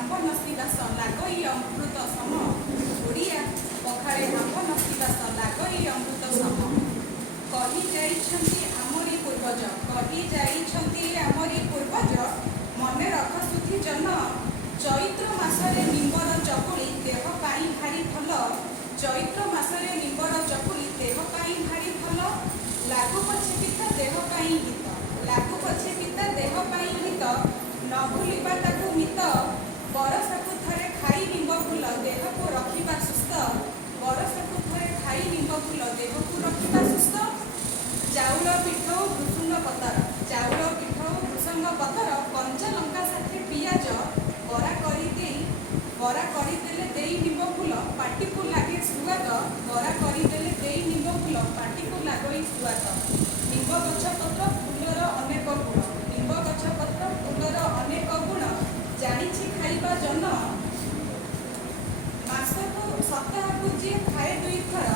आंब नसीला लागई अमृत सम ओडिया पखाड़े आंब नसीला लागई अमृत सम कही जाइछंती आमरी पूर्वज कही जाइछंती आमरी पूर्वज मने रख सुधी जन चैत्र मासरे निंबर चकुली देह पाई भारी भल चैत्र मासरे निंबर चकुली देह पाई भारी भल लागू पछे पिता देह पाई हित लागू पछे पिता देह पाई हित न भूलिबा ताकू मित बरसकू थरे खाई निंब फूल देह को रखिबा सुस्थ बरसकू थरे खाई निंब फूल देह को रखिबा सुस्थ चाउल पिठौ भृसंग पतर चाउल पिठौ भृसंग पतर कंचा लंका साथे पियाज बरा करिदेले देई निंब फूल पाटी को लागे सुवाद बरा करिदेले देई निंब फूल पाटी को लागई सुवाद निंब गछ पत्र फूलर अनेक गुण निंब गछ पत्र फूलर अनेक गुण जानिछि खाइबा जन मासको सप्ताह को जे खाए दुई थर